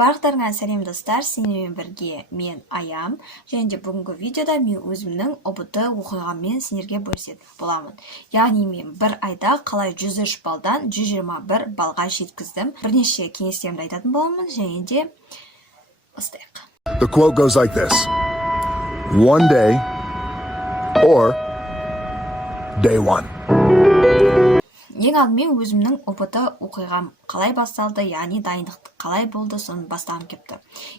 Барлықтарыңа сәлем достар, сендермен бірге мен Аям, және де бүгінгі видеода мен өзімнің ұбт оқиғаммен сендерге бөлісетін боламын. Яғни мен бір айда қалай 103 балдан 121 балға жеткіздім. Бірнеше кеңестерімді айтатын боламын, және де бастайық. The quote goes like this: one day or day one. Ең алдымен өзімнің ұбт оқиғам қалай басталды, яғни дайындық қалай болды, соны бастағым келіп тұр.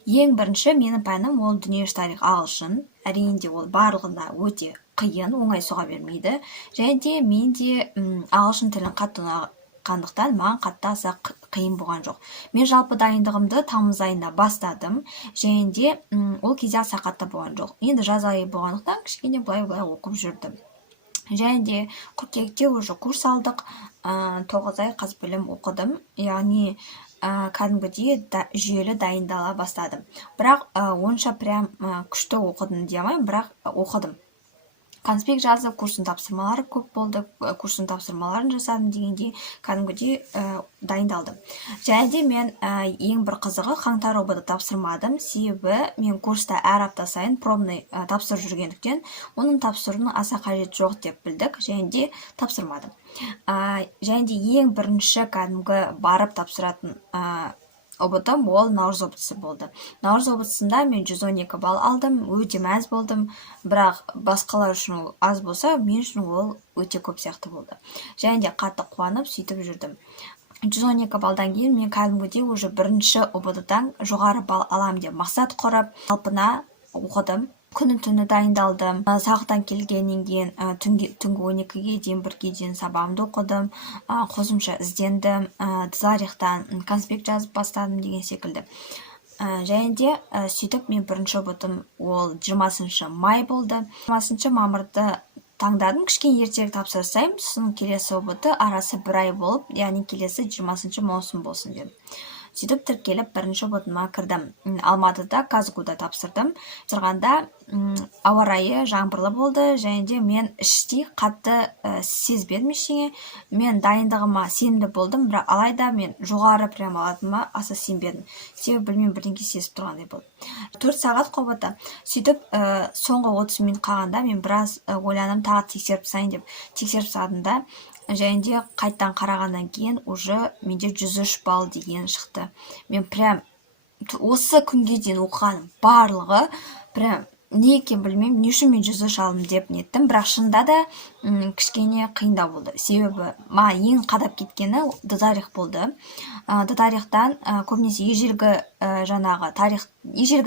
Ең бірінші менің пәнім ол дүниежүзі тарих ағылшын. Әрине де ол барлығында өте қиын, оңай соға бермейді. Және де мен де ағылшын тілін қатты ұнағандықтан маған қатты аса қиын болған жоқ. Мен жалпы дайындығымды тамыз айында бастадым, және де ол кезде аса қатты болған жоқ. Енді жаз айы болғандықтан кішкене былай оқып жүрдім. Және де қыркүйекте уже курс алдық, 9 ай қаз білім оқыдым, яғни кәдімгідей жүйелі дайындала бастадым. Бірақ онша прям күшті оқыдым дей алмаймын, бірақ оқыдым. Конспект жазып, курстың тапсырмалары көп болды, курстың тапсырмаларын жасадым дегенде кәдімгідей дайындалдым. Және де мен ең бір қызығы қаңтар ұбт тапсырмадым, себебі мен курста әр апта сайын пробный тапсырып жүргендіктен оның тапсыруының аса қажет жоқ деп білдік, және де тапсырмадым. Және де ең бірінші кәдімгі барып тапсыратын ұбтым ол наурыз ұбтысы болды. Наурыз ұбтысында мен 112 балл алдым, өте мәз болдым, бірақ басқалар үшін ол аз болса, мен үшін ол өте көп сияқты болды. Және де қатты қуанып сөйтіп жүрдім. 112 балдан кейін мен кәдімгідей уже бірінші ұбт-дан жоғары балл алам деп мақсат құрып, қалпына оқыдым. Күні түні дайындалдым. Сағаттан келгеннен кейін түнгі 12-ге дейін 1-ге дейін сабағымды оқыдым. Қосымша іздендім. Тарихтан конспект жазып бастадым деген секілді. Және де сөйтіп мен бірінші ұбтым ол 20 май болды. 20 мамырды таңдадым, кішкене ертерек тапсырсайым, сосын келесі ұбт арасы бір ай болып, яғни келесі 20 маусым болсын дедім. Сөйтіп тіркеліп бірінші ұбтыма кірдім. Алматыда Казгуда тапсырдым. Тапсырғанда ауа райы жаңбырлы болды, және де мен іштей қатты сезбедім ештеңе. Мен дайындығыма сенімді болдым, бірақ алайда мен жоғары прям алатыныма аса сенбедім. Себебі білмеймін, бірдеңке сезіп тұрғандай болды. 4 сағат ұбт. Сөйтіп соңғы 30 минут қалғанда мен біраз ойланым, тағы тексеріп сайын деп тексеріп садында. Және де қайттан қарағаннан кейін уже менде 103 балл деген шықты. Мен прям осы күнге дейін оқығаным барлығы прям не екен білмеймін, не үшін мен 103 алдым деп неттім, бірақ шынында да кішкене қиындау болды. Себебі маған ең қадап кеткені тарих болды. Тарихтан көбінесе ежелгі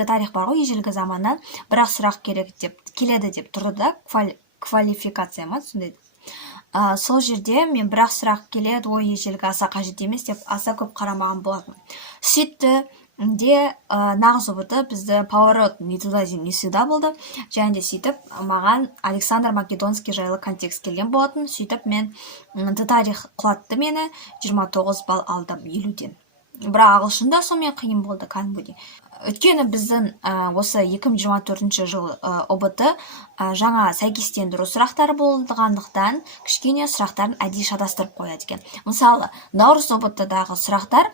тарих бар ғой, ежелгі заманнан бірақ сұрақ келеді деп тұрды да, квалификация ма сондай. Сол жерде мен бірақ сұрақ келеді, ой ежелгі аса қажет емес деп аса көп қарамаған болатын. Сөйтті де нағыз ұбт бізді поворот не туда не сюда болды. Және де сөйтіп маған Александр Македонский жайлы контекст келген болатын. Сөйтіп мен тарих құлатты мені, 29 балл алдым 50-ден. Бірақ ағылшында сонымен қиын болды кәдімгідей. Өйткені біздің осы 2024 жылы ұбт жаңа сәйкестендіру сұрақтары болғандықтан кішкене сұрақтарын әдейі шатастырып қояды екен. Мысалы, наурыз ұбт-дағы сұрақтар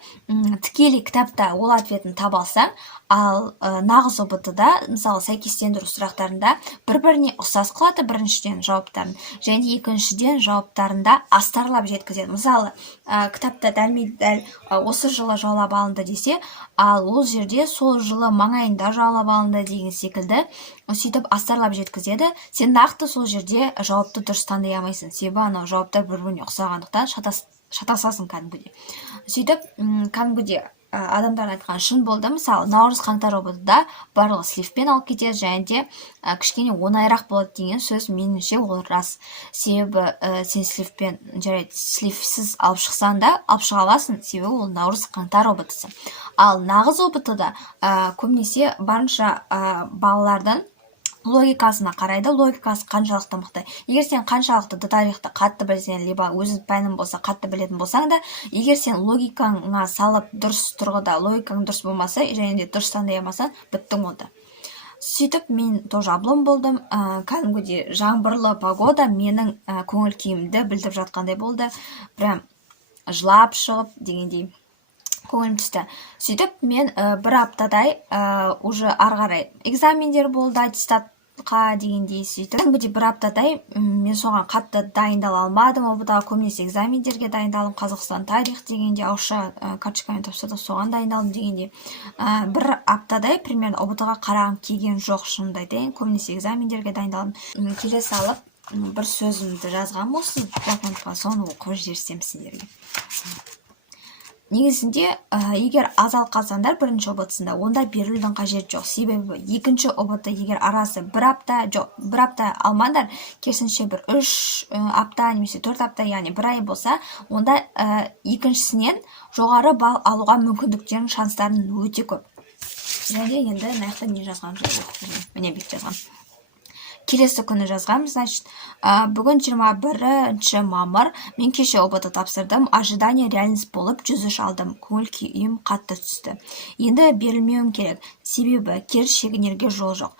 тікелей кітапта ол ответін таба алсаң, ал нағыз ұбт-да, мысалы, сәйкестендіру сұрақтарында бір-біріне ұқсас қылады, біріншіден жауаптарын, және екіншіден жауаптарында астарлап жеткізеді. Мысалы, кітапта дәл осы жылы жаулап алынды десе, ал ол жерде сол жылы маңайында жаулап алынды деген секілді сөйтіп астарлап жеткізеді. Сен нақты сол жерде жауапты дұрыс таңдай алмайсың. Себебі анау жауаптар бір-біріне ұқсағандықтан шатасасың кәдімгідей. Сөйтіп кәдімгідей адамдардың айтқан шын болды. Мысалы, наурыз қаңтар ұбт-да барлығы слифпен алып кетеді, және де кішкене оңайырақ болады деген сөз меніңше ол рас. Себебі сен слифпен жарайды, слифсіз алып шықсан да алып шыға аласың, себебі ол наурыз қаңтар ұбт-сы. Ал нағыз ұбт-да көбінесе барынша балалардың логикасына қарайды, логикасы қаншалықты мықты. Егер сен қаншалықты тарихты қатты білсең, либо өзің пәнің болса қатты білетін болсаң да, егер сен логикаңа салып дұрыс тұрғыда, логикаң дұрыс болмаса, және де дұрыс таңдай алмасаң, біттің онда. Сөйтіп мен тоже облом болдым. Кәдімгідей жаңбырлы погода менің көңіл күйімді білдіріп жатқандай болды. Прям жылап шығып дегендей. көңілім түсті. Сөйтіп мен бір аптадай уже ары қарай экзамендер болды, аттестатқа дегендей. Сөйтіп бір аптадай мен соған қатты дайындала алмадым. ОБТ-ға көбінесе экзамендерге дайындалдым. Қазақстан тарих дегенде ауызша карточкамен тапсырдық, соған дайындалдым дегенде. Бір аптадай примерно ОБТ-ға қарағым келген жоқ, шынымды айтайын. Көбінесе экзамендерге дайындалдым. Келе салып бір сөзімді жазған осы блокнотқа, соны оқып жіберсем сіздерге. Негізінде, егер азал қазандар бірінші ОБТ-сында, онда берілудің қажет жоқ. Себебі екінші ОБТ егер арасы бір апта алмаңдар, керісінше бір 3 апта немесе 4 апта, яғни бір ай болса, онда екіншісінен жоғары балл алуға мүмкіндіктерін, шанстарын өте көп. Және енді нақты не жазғам міне бек жазғам. Келесі күні жазғам, значит, бүгін 21 мамыр, мен кеше ОБТ тапсырдым, ожидание реальность болып 103 алдым, көңіл күйім қатты түсті. Енді берілмеуім керек, себебі керіс шегінерге жол жоқ.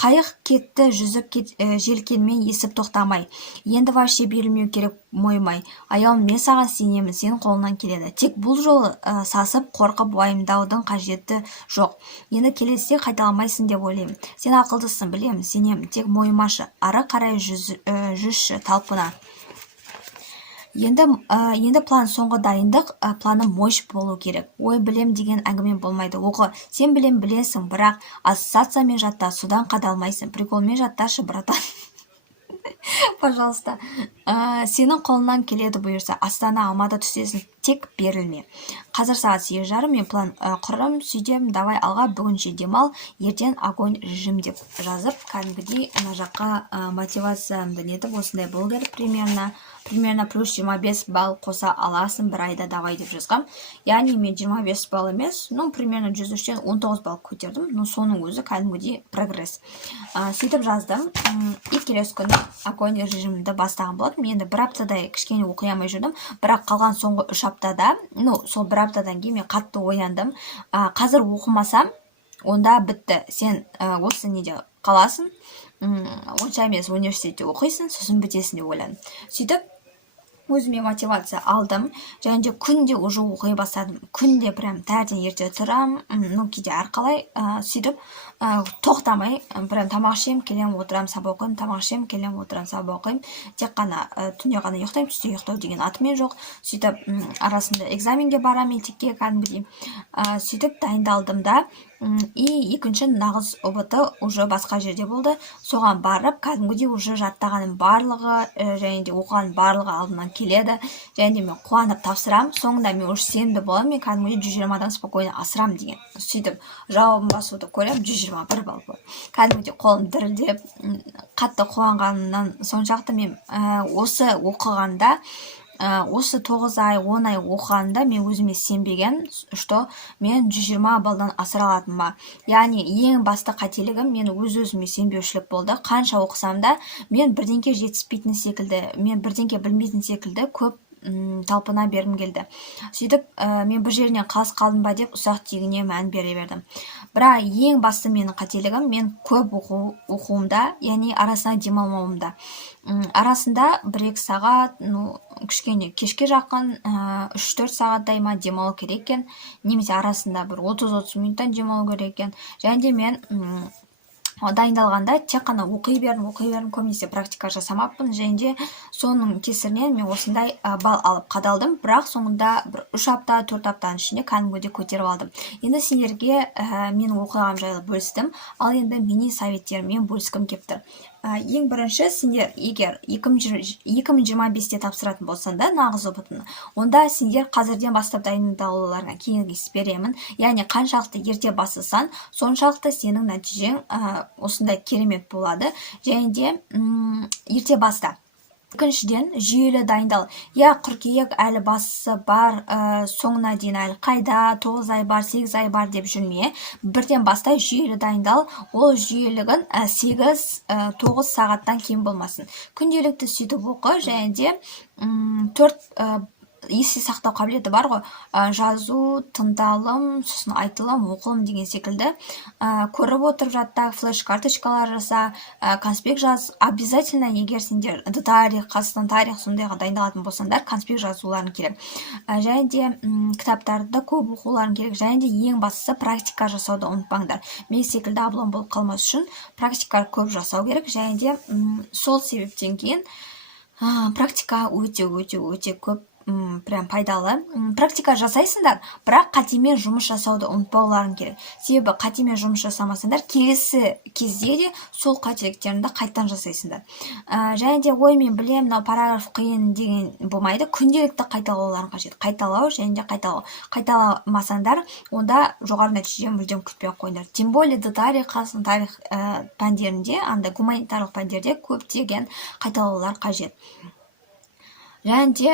Қайық кетті, жүзіп желкенмен есіп тоқтамай. Енді вообще берілмеу керек мойымай. Аяулым, мен саған сенемін, сенің қолыңнан келеді. Тек бұл жолы сасып, қорқып, уайымдаудың қажеті жоқ. Енді келесіде қайталамайсың деп ойлаймын. Сен ақылдысың, білемін, сенемін, тек мойымашы. Ары қарай жүзші талпына. Енді план соңғы дайындық, планы мощ болу керек. Ой, білем деген әңгіме болмайды. Оқы, сен білесің, бірақ ассоциациямен жатта, судан қадалмайсың. Приколмен жатташы, братан. Пожалуйста. Сенің қолынан келеді бұйырса, Астана, Алматы түсесің, тек берілме. Қазір сағат 8:30, мен план құрым, сөйтем, давай алға, бүгінше демал, ертең огонь режим деп жазып, кәдімгідей ана жаққа мотивациямды нетіп, осындай бол керек, примерно плюс 25 балл қоса аласың бір айда, давай деп жазғам. Яғни мен 25 балл емес, примерно 103-тен 19 балл көтердім, соның өзі кәдімгідей прогресс. Сөйтіп жаздым, и келесі күні огонь режимді бастаған болдым. Енді бір аптадай кішкене оқи алмай жүрдім, бірақ қалған соңғы 3 аптада, сол бір аптадан кейін мен қатты ояндым. Қазір оқымасам, онда бітті. Сен осы неде қаласың, онша емес университетте оқисың, сосын бітесің деп ойладым. Сөйтіп өзіме мотивация алдым, және де күнде уже оқи бастадым. Күнде прям таңертең ерте тұрам, кейде әрқалай, сөйтіп тоқтамай, прям тамақ ішем, келем отырам, сабақ оқимын, тамақ ішем, келем отырам, сабақ оқимын. Тек қана түнде ғана ұйықтаймын, түсте ұйықтау деген атымен жоқ. Сөйтіп арасында экзаменге барам, мектепке кәдімгідей. Сөйтіп дайындалдым да, и екінші нағыз ОБТ уже басқа жерде болды. Соған барып, кәдімгідей уже жаттағаным барлығы, және де оқығаным барлығы алдымнан келеді. Және де мен қуанып тапсырам. Соңында мен уже сенімді боламын, мен кәдімгідей 120-дан спокойно асырам деген. Сөйтіп жауабын басуды көрем, 121 балл болды. Кәдімгідей қолым дірілдеп, қатты қуанғанымнан соншалықты мен осы оқығанда, осы 9 ай, 10 ай оқығанда мен өзіме сенбеген, что мен 120 балдан асыра алатыныма. Яғни ең басты қателігім мен өзіме сенбеушілік болды. Қанша оқысам да мен бірдеңке жетіспейтін секілді, мен бірдеңке білмейтін секілді көп талпына бергім келді. Сөйтіп, мен бір жерінен қалыс қалдым ба деп ұсақ түйегіне мән бере бердім. Бірақ ең басты менің қателігім, мен көп оқуымда, яғни арасында демалмауымда. Арасында 1-2 сағат, кішкене кешке жақын 3-4 сағаттай ма демалу керек екен, немесе арасында бір 30-30 минуттан демалу керек екен. Және де мен дайындалғанда тек қана оқи бердім, көбінесе практика жасамаппын, және де соның кесірінен мен осындай балл алып қадалдым, бірақ соңында 3 апта, 4 аптаның ішінде кәдімгідей көтеріп алдым. Енді сендерге менің оқығаным жайлы бөлістім, ал енді мини советтеріммен бөліскім келіп тұр. Ең бірінші, сендер егер 2025-те тапсыратын болсаңда нағыз ОБТ-ны, онда сендер қазірден бастап дайындалуларыңа кеңес беремін. Яғни қаншалықты ерте бастасаң, соншалықты сенің нәтижең осындай керемет болады. Және де ерте баста. Екіншіден, жүйелі дайындал. Қыркүйек әлі басы бар, соңына дейін әлі қайда, 9 ай бар, 8 ай бар деп жүрме. Бірден бастай жүйелі дайындал. Ол жүйелігін 8-9 сағаттан кем болмасын. Күнделікті сөйтіп оқы, және де есте сақтау қабілеті бар ғой, жазу, тыңдалым, сосын айтылым, оқылым деген секілді көріп отырып жаттақ, флеш карточкалар жаса, конспект жаз. Обязательно, егер сендер тарих, Қазақстан тарих сондайға дайындалатын болсаңдар, конспект жазуларың керек. Және де кітаптарды көп оқуларың керек. Және де ең бастысы практика жасауды ұмытпаңдар. Мен секілді облом болып қалмас үшін практика көп жасау керек. Және де сол себептен кейін практика өте көп прям пайдалы. Практика жасайсыңдар, бірақ қатемен жұмыс жасауды ұмытпауларың керек. Себебі қатемен жұмыс жасамасаңдар, келесі кезде де сол қателіктеріңді қайттан жасайсыңдар. Және де ой, мен білемін, мынау параграф қиын деген болмайды. Күнделікті қайталауларың қажет. Қайталау және де қайталау. Қайталамасаңдар, онда жоғары нәтиже мүлдем күтпей қойыңдар. Тем более тарих, Қазақстан тарих пәндерінде, андай гуманитарлық пәндерде көптеген қайталаулар қажет. Және де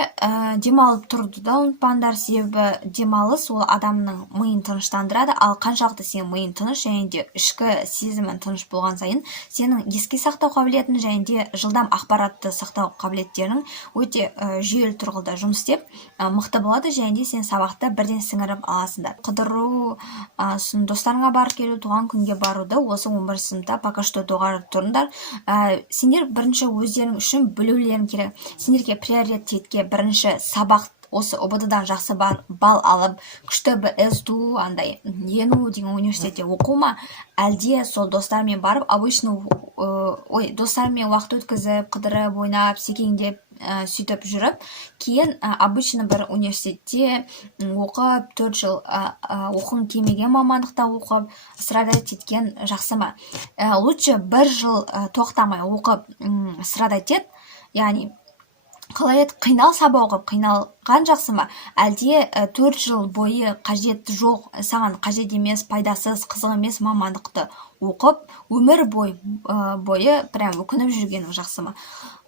демалып тұруды да ұмытпаңдар, себебі демалыс ол адамның миын тыныштандырады, ал қаншалықты сен миын тыныш және де ішкі сезімін тыныш болған сайын, сенің еске сақтау қабілетін және де жылдам ақпаратты сақтау қабілеттерің өте жүйелі тұрғыда жұмыс істеп мықты болады, және де сен сабақты бірден сіңіріп аласыңдар. Қыдыру, достарыңа барып келу, туған күнге баруды осы 11 сыныпта пока что доғарып тұрыңдар. Сендер бірінші өздерің үшін білулерің керек. Сендерге приоритетке бірінші сабақ осы ОБД-дан жақсы бал алып, күшті бір СДУ, андай ену деген университетте оқу ма, әлде сол достармен барып, достармен уақыт өткізіп, қыдырып, ойнап, секеңдеп, сөйтіп жүріп, кейін обычно бір университетте оқып, 4 жыл оқың келмеген мамандықта оқып, страдать еткен жақсы ма? Лучше 1 жыл тоқтамай оқып страдать ет, яғни қалай еді, қиналса оқып, қиналған жақсы ма? Әлде 4 жыл бойы қажет жоқ, саған қажет емес, пайдасыз, қызық емес мамандықты оқып, өмір бойы прям өкініп жүргенің жақсы ма?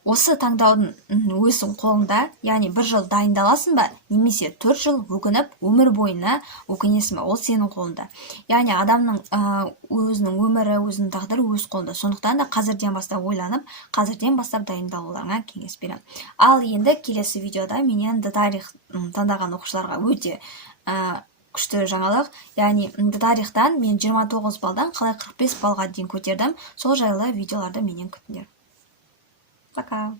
Осы таңдаудың өзің қолыңда, яғни 1 жыл дайындаласың ба, немесе 4 жыл өкініп, өмір бойына өкінесің ба, ол сенің қолыңда. Яғни адамның өзінің өмірі, өзінің тағдыры өз қолында. Сондықтан да қазірден бастап ойланып, қазірден бастап дайындалуларыңа кеңес беремін. Ал енді келесі видеода менен тарих таңдаған оқушыларға өте күшті жаңалық, яғни тарихтан мен 29 балдан қалай 45 балға дейін көтердім, сол жайлы видеоларды менен күтіңдер. Пока.